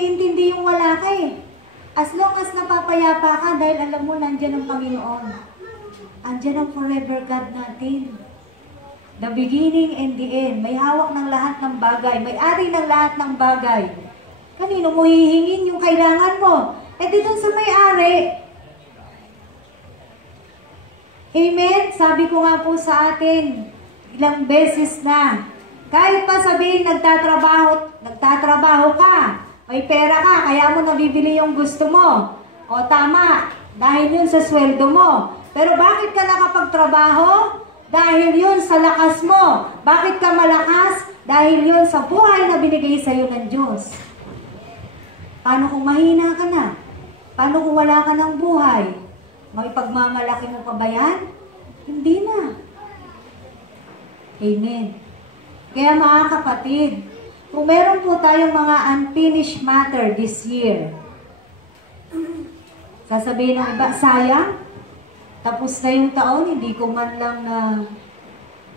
iniintindi yung wala ka eh. As long as napapayapa ka dahil alam mo nandyan ang Panginoon. Andyan ang forever God natin. The beginning and the end. May hawak ng lahat ng bagay. May ari ng lahat ng bagay. Kanino mo hihingin yung kailangan mo? Eh di dun sa may-ari. Amen? Sabi ko nga po sa atin, ilang beses na, kahit pa sabihin nagtatrabaho ka, may pera ka, kaya mo nabibili yung gusto mo. O tama, dahil yun sa sweldo mo. Pero bakit ka nakapagtrabaho? Dahil yun sa lakas mo. Bakit ka malakas? Dahil yun sa buhay na binigay sa iyo ng Diyos. Paano kung mahina ka na? Paano kung wala ka ng buhay? May pagmamalaki mo pa ba yan? Hindi na. Amen. Kaya mga kapatid, kung meron po tayong mga unfinished matter this year, sasabihin ng iba, sayang, tapos na yung taon, hindi ko man lang na,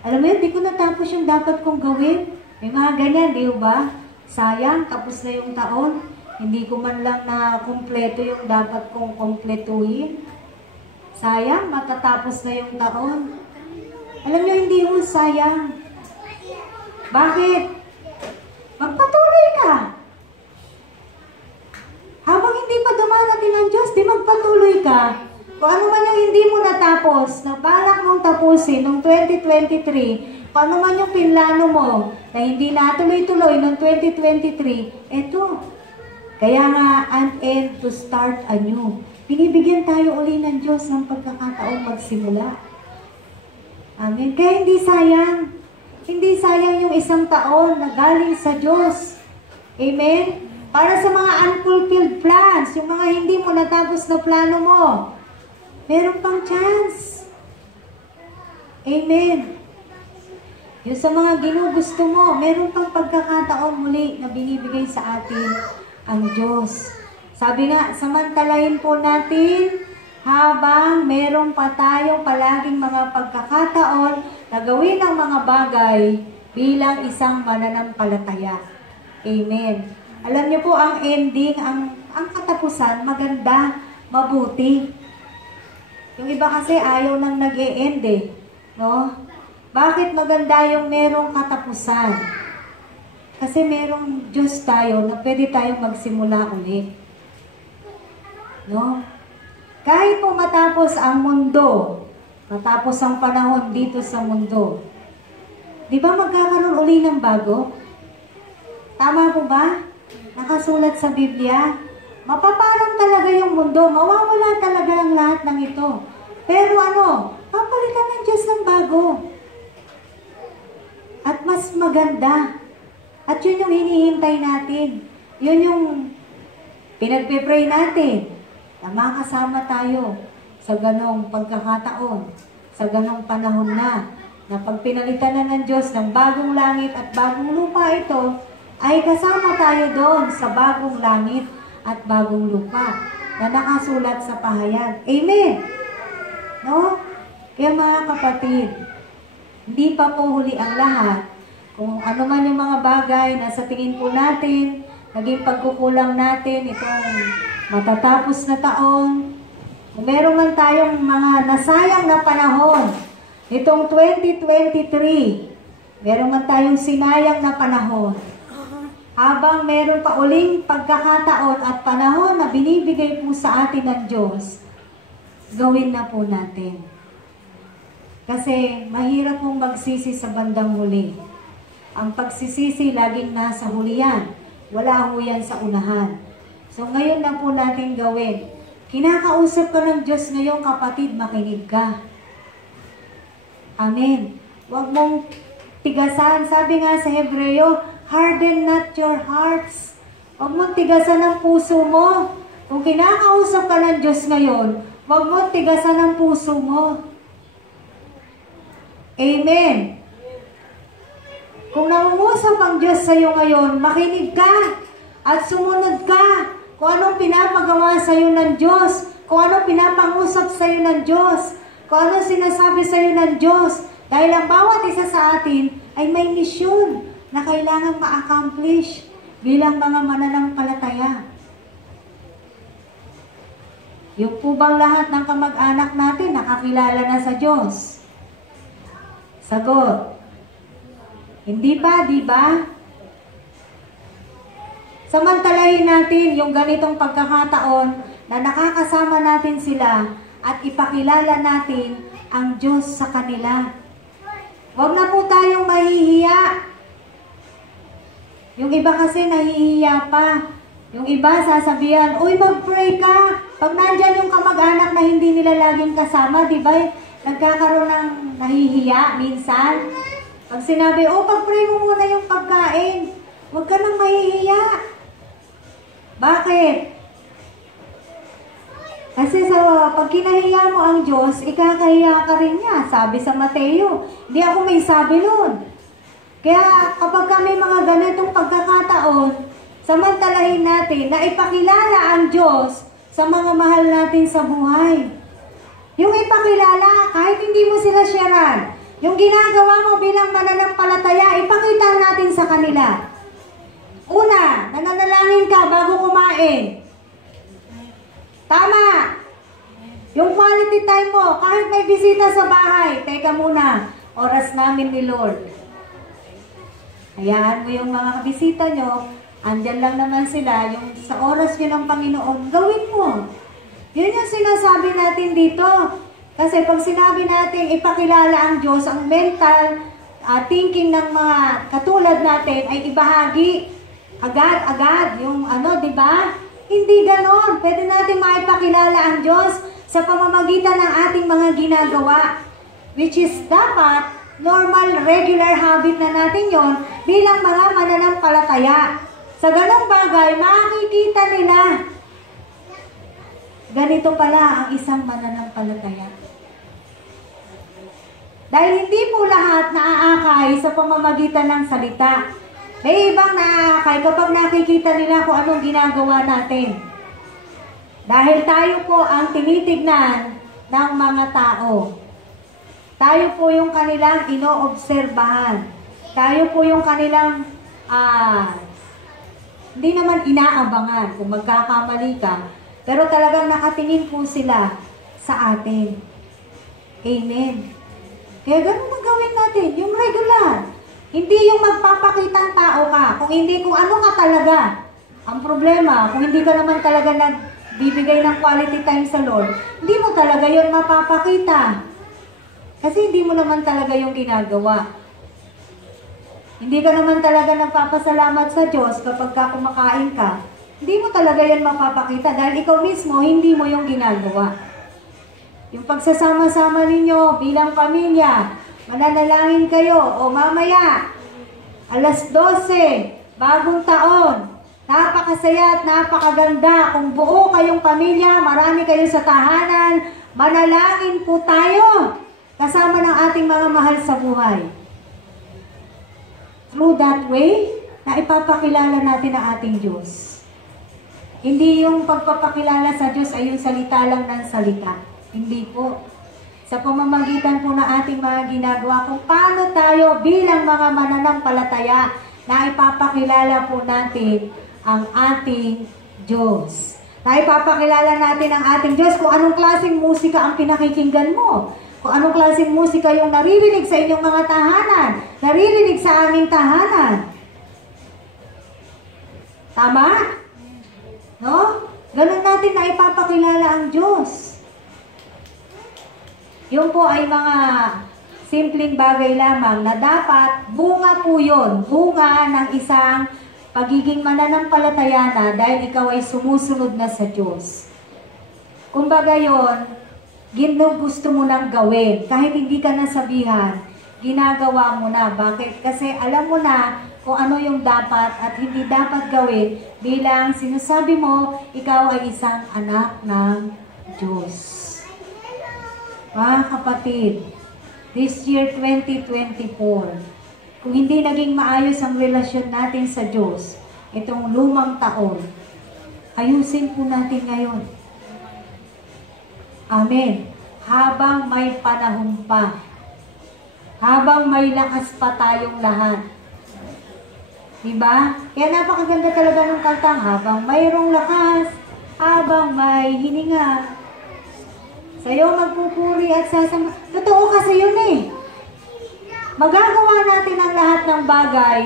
alam mo yun, hindi ko natapos yung dapat kong gawin. May mga ganyan, di ba? Sayang, tapos na yung taon, hindi ko man lang na kumpleto yung dapat kong kumpletuhin. Sayang, matatapos na yung taon. Alam nyo, hindi mo sayang. Bakit? Magpatuloy ka. Habang hindi pa dumarating ang Diyos, di magpatuloy ka. Kung ano man yung hindi mo natapos, na balak mong tapusin noong 2023, kung ano man yung pinlano mo, na hindi natuloy-tuloy noong 2023, eto. Kaya nga, an end to start anew. Binibigyan tayo uli ng Diyos ng pagkakataong magsimula. Amen. Kaya hindi sayang. Hindi sayang yung isang taon na galing sa Diyos. Amen? Para sa mga unfulfilled plans, yung mga hindi mo natapos na plano mo, meron pang chance. Amen. Yung sa mga ginugusto mo, meron pang pagkakataon muli na binibigay sa atin ang Diyos. Sabi nga, samantalahin po natin habang meron pa tayong palaging mga pagkakataon na gawin ang mga bagay bilang isang mananampalataya. Amen. Alam niyo po, ang ending, ang katapusan, maganda, mabuti. Yung iba kasi ayaw nang nag-e-end eh. No? Bakit maganda yung merong katapusan? Kasi merong Diyos tayo na pwede tayong magsimula ulit. No? Kahit po matapos ang mundo, matapos ang panahon dito sa mundo, di ba magkakaroon uli ng bago? Tama po ba? Nakasulat sa Biblia, mapaparang talaga yung mundo, mawawala talaga ang lahat ng ito. Pero ano, papalitan ng Diyos ng bago. At mas maganda. At yun yung hinihintay natin. Yun yung pinagpipray natin. Na makasama tayo sa ganong pagkakataon, sa ganong panahon na pag pinalitan na ng Diyos ng bagong langit at bagong lupa ito, ay kasama tayo doon sa bagong langit at bagong lupa na nakasulat sa pahayag. Amen! No? Kaya mga kapatid, hindi pa po huli ang lahat. Kung ano man yung mga bagay na sa tingin po natin, naging pagkukulang natin itong matatapos na taon, kung meron man tayong mga nasayang na panahon, itong 2023, meron man tayong sinayang na panahon, habang meron pa uling pagkakataon at panahon na binibigay po sa atin ng Diyos, gawin na po natin. Kasi mahirap pong magsisi sa bandang huli. Ang pagsisisi laging nasa huli yan. Wala ho yan sa unahan. So ngayon na po natin gawin. Kinakausap ka ng Diyos ngayon, kapatid, makinig ka. Amen. Huwag mong tigasan. Sabi nga sa Hebreo, harden not your hearts. Huwag mong tigasan ang puso mo. Kung kinakausap ka ng Diyos ngayon, huwag mong tigasan ang puso mo. Amen. Kung nangungusap ang Diyos sa iyo ngayon, makinig ka at sumunod ka kung anong pinapagawa sa iyo ng Diyos, kung anong pinapangusap sa iyo ng Diyos, kung anong sinasabi sa iyo ng Diyos. Dahil ang bawat isa sa atin ay may misyon na kailangan ma-accomplish bilang mga mananampalataya. Yung po bang lahat ng kamag-anak natin nakakilala na sa Diyos? Sagot. Hindi pa, di ba? Samantalahin natin yung ganitong pagkakataon na nakakasama natin sila at ipakilala natin ang Diyos sa kanila. Huwag na po tayong mahihiya. Yung iba kasi nahihiya pa. Yung iba sasabihan, uy, mag-pray ka. Pag nandyan yung kamag-anak na hindi nila laging kasama, di ba? Nagkakaroon ng nahihiya minsan. Pag sinabi, pag-pray mo muna yung pagkain. Huwag ka nang mahihiya. Bakit? Kasi pag kinahiya mo ang Diyos, ikakahiya ka rin niya. Sabi sa Mateo. Hindi ako may sabi nun. Kaya kapag kami mga ganitong pagkakataon, samantalahin natin na ipakilala ang Diyos sa mga mahal natin sa buhay. Yung ipakilala, kahit hindi mo sila sharean, yung ginagawa mo bilang mananampalataya, ipakita natin sa kanila. Una, nananalangin ka bago kumain. Tama. Yung quality time mo, kahit may bisita sa bahay, teka muna, oras namin ni Lord. Hayaan mo yung mga bisita nyo, andyan lang naman sila, yung sa oras nyo ng Panginoon, gawin mo. Yun yung sinasabi natin dito. Kasi pag sinabi natin ipakilala ang Diyos, ang mental thinking ng mga katulad natin ay ibahagi agad-agad yung di ba? Hindi ganon. Pwede natin maipakilala ang Diyos sa pamamagitan ng ating mga ginagawa, which is dapat normal, regular habit na natin yon bilang mga mananampalataya. Sa ganong bagay, makikita nila. Ganito pala ang isang mananampalataya. Dahil hindi po lahat naaakay sa pamamagitan ng salita. May ibang naaakay kapag nakikita nila kung anong ginagawa natin. Dahil tayo po ang tinitignan ng mga tao. Tayo po yung kanilang inoobserbahan. Tayo po yung kanilang hindi naman inaabangan kung magkakamali ka, pero talagang nakatingin po sila sa atin. Amen. Kaya ganun ang gawin natin, yung regular. Hindi yung magpapakitang tao ka, kung ano ka talaga. Ang problema, kung hindi ka naman talaga nagbibigay ng quality time sa Lord, hindi mo talaga yun mapapakita. Kasi hindi mo naman talaga yung ginagawa. Hindi ka naman talaga nagpapasalamat sa Diyos kapag kumakain ka. Hindi mo talaga yan mapapakita dahil ikaw mismo, hindi mo yung ginagawa. Yung pagsasama-sama ninyo bilang pamilya, mananalangin kayo o mamaya, alas 12, bagong taon, napakasaya at napakaganda. Kung buo kayong pamilya, marami kayo sa tahanan, manalangin po tayo kasama ng ating mga mahal sa buhay. Through that way, na ipapakilala natin ang ating Diyos. Hindi yung pagpapakilala sa Diyos ay yung salita lang ng salita. Hindi po. Sa pamamagitan po ng ating mga ginagawa, kung paano tayo bilang mga mananampalataya na ipapakilala po natin ang ating Diyos. Na ipapakilala natin ang ating Diyos kung anong klaseng musika ang pinakikinggan mo. Kung anong klaseng musika yung naririnig sa inyong mga tahanan, naririnig sa aming tahanan. Tama? No? Ganun natin na ipapakilala ang Diyos. Yun po ay mga simpleng bagay lamang na dapat bunga po yun. Bunga ng isang pagiging mananampalataya na dahil ikaw ay sumusunod na sa Diyos. Kumbaga yun, gusto mo nang gawin. Kahit hindi ka nasabihan, ginagawa mo na. Bakit? Kasi alam mo na kung ano yung dapat at hindi dapat gawin bilang sinasabi mo, ikaw ay isang anak ng Diyos. Mga kapatid, this year 2024, kung hindi naging maayos ang relasyon natin sa Diyos, itong lumang taon, ayusin po natin ngayon. Amen. Habang may panahon pa, habang may lakas pa tayong lahat. Diba? Kaya napakaganda talaga ng kantang, habang mayroong lakas, habang may hininga, Sa'yo magpupuri at sasamba. Totoo kasi yun eh. Magagawa natin ang lahat ng bagay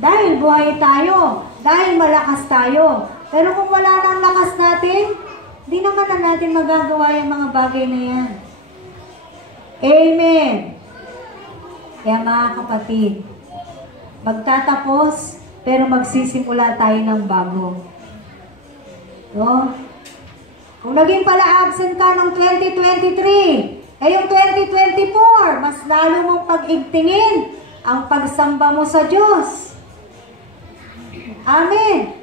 dahil buhay tayo, dahil malakas tayo. Pero kung wala nang lakas natin, di naman na natin magagawa yung mga bagay na yan. Amen. Kaya mga kapatid, magtatapos, pero magsisimula tayo ng bago. No? Kung naging pala absent ka ng 2023, ngayong 2024, mas lalo mong pag-igtingin ang pagsamba mo sa Diyos. Amen.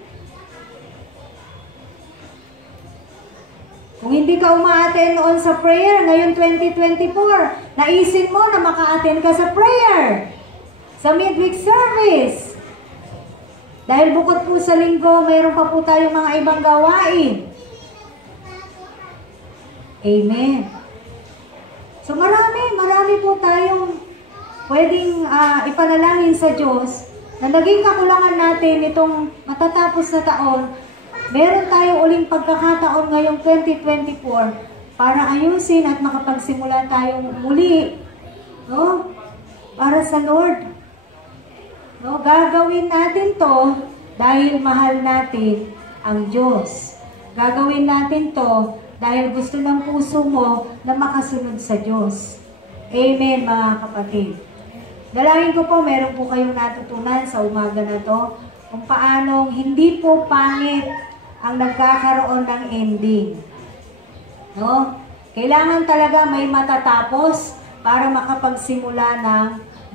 Kung hindi ka uma-attend noon sa prayer, ngayon 2024, naisin mo na maka-attend ka sa prayer, sa midweek service. Dahil bukod po sa linggo, mayroon pa po tayong mga ibang gawain. Amen. So marami po tayong pwedeng ipanalangin sa Diyos na naging kakulangan natin itong matatapos na taon. Meron tayong uling pagkakataon ngayong 2024 para ayusin at makapagsimula tayong muli, no? Para sa Lord. No, gagawin natin to dahil mahal natin ang Diyos. Gagawin natin to dahil gusto ng puso mo na makasunod sa Diyos. Amen, mga kapatid. Dalangin ko po, meron po kayong natutunan sa umaga na to kung paanong hindi po pangit ang nagkakaroon ng ending. No? Kailangan talaga may matatapos para makapagsimula ng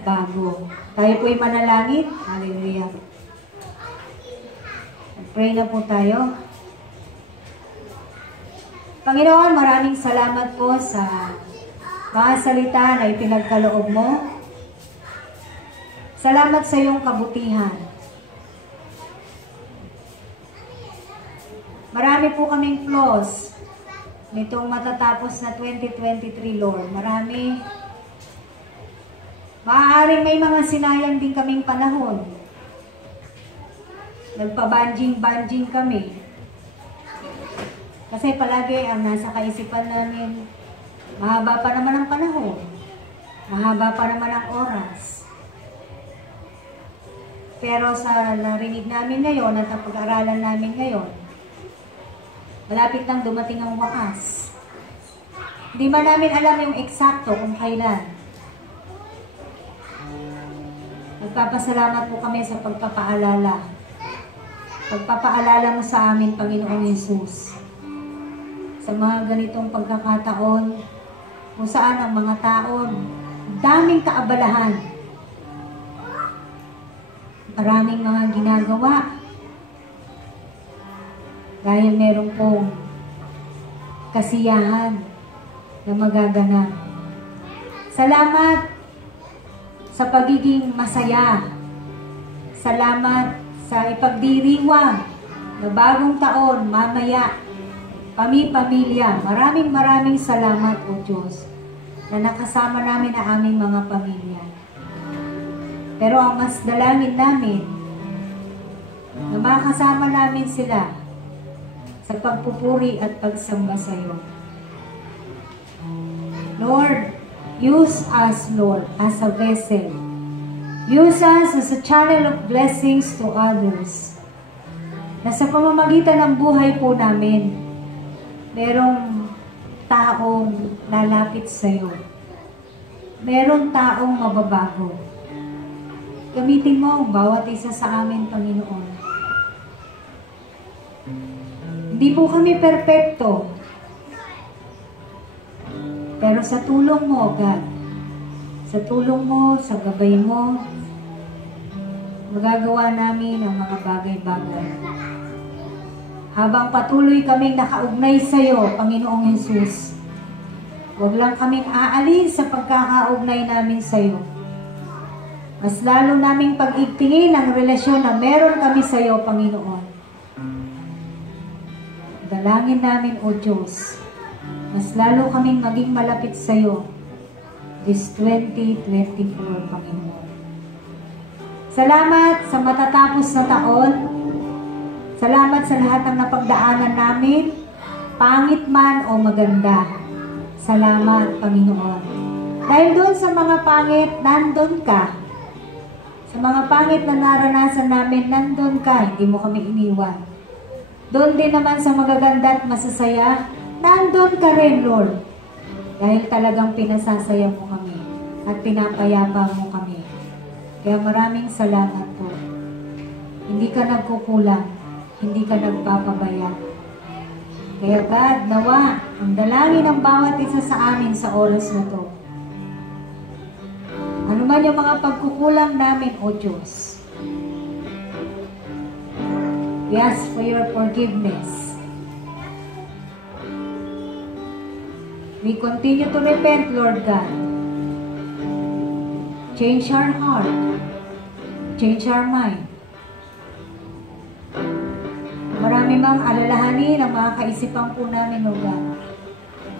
bago. Tayo po'y manalangin. Hallelujah. Pray na po tayo. Panginoon, maraming salamat po sa mga salita na ipinagkaloob mo. Salamat sa iyong kabutihan. Marami po kaming flaws nitong matatapos na 2023, Lord. Marami. Maaaring may mga sinayang din kaming panahon. Nagpa-banjing kami. Kasi palagi ang nasa kaisipan namin, mahaba pa naman ang panahon. Mahaba pa naman ang oras. Pero sa narinig namin ngayon at ang pag-aralan namin ngayon, malapit nang dumating ang wakas. Hindi ba namin alam yung eksakto kung kailan? Nagpapasalamat po kami sa pagpapaalala. Pagpapaalala mo sa amin, Panginoong Yesus. Sa mga ganitong pagkakataon, kung saan ang mga taon, daming kaabalahan. Maraming mga ginagawa. Dahil meron pong kasiyahan na magaganap. Salamat sa pagiging masaya. Salamat sa ipagdiriwang na bagong taon mamaya, pamilya. Maraming salamat, O Diyos, na nakasama namin ang aming mga pamilya. Pero ang mas dalangin namin, na makasama namin sila sa pagpupuri at pagsamba sa iyo. Lord, use us, Lord, as a vessel. Use us as a channel of blessings to others. Na sa pamamagitan ng buhay po namin, merong taong lalapit sa iyo. Merong taong mababago. Gamitin mo ang bawat isa sa amin, Panginoon. Hindi po kami perpekto. Pero sa tulong mo, God, sa tulong mo, sa gabay mo, magagawa namin ang mga bagay-bagay. Habang patuloy kaming nakaugnay sa iyo, Panginoong Yesus, huwag lang kaming aalis sa pagkakaugnay namin sa iyo. Mas lalo naming pag-igtingin ang relasyon na meron kami sa iyo, Panginoon. Dalangin namin, O Diyos, mas lalo kaming maging malapit sa iyo this 2024, Panginoon. Salamat sa matatapos na taon. Salamat sa lahat ng napagdaanan namin, pangit man o maganda. Salamat, Panginoon. Dahil doon sa mga pangit, nandun ka. Sa mga pangit na naranasan namin, nandun ka, hindi mo kami iniwan. Doon din naman sa magaganda at masasaya, nandun ka rin, Lord. Dahil talagang pinasasaya mo kami at pinapayapa mo kami. Kaya maraming salamat po. Hindi ka nagkukulang, hindi ka nagpapabaya. Kaya God, nawa, ang dalangin ng bawat isa sa amin sa oras na to. Ano man yung mga pagkukulang namin, O Diyos. We ask for your forgiveness. We continue to repent, Lord God. Change our heart. Change our mind. Marami mang alalahanin ang mga kaisipan po namin, Lord God.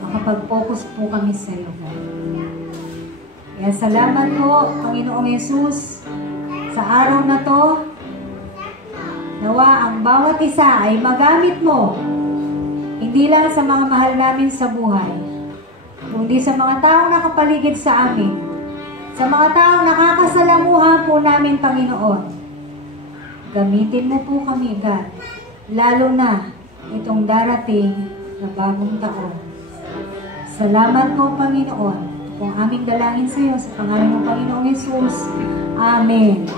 Makapag-focus po kami sa iyo, God. Kaya salamat po, Panginoong Yesus, sa araw na to. Nawa ang bawat isa ay magamit mo, hindi lang sa mga mahal namin sa buhay, kundi sa mga taong nakapaligid sa amin, sa mga taong nakakasalamuha po namin, Panginoon. Gamitin mo po kami, God, lalo na itong darating na bagong taon. Salamat po, Panginoon, kung aming dalangin sa iyo sa pangalan ng Panginoong Yesus. Amen.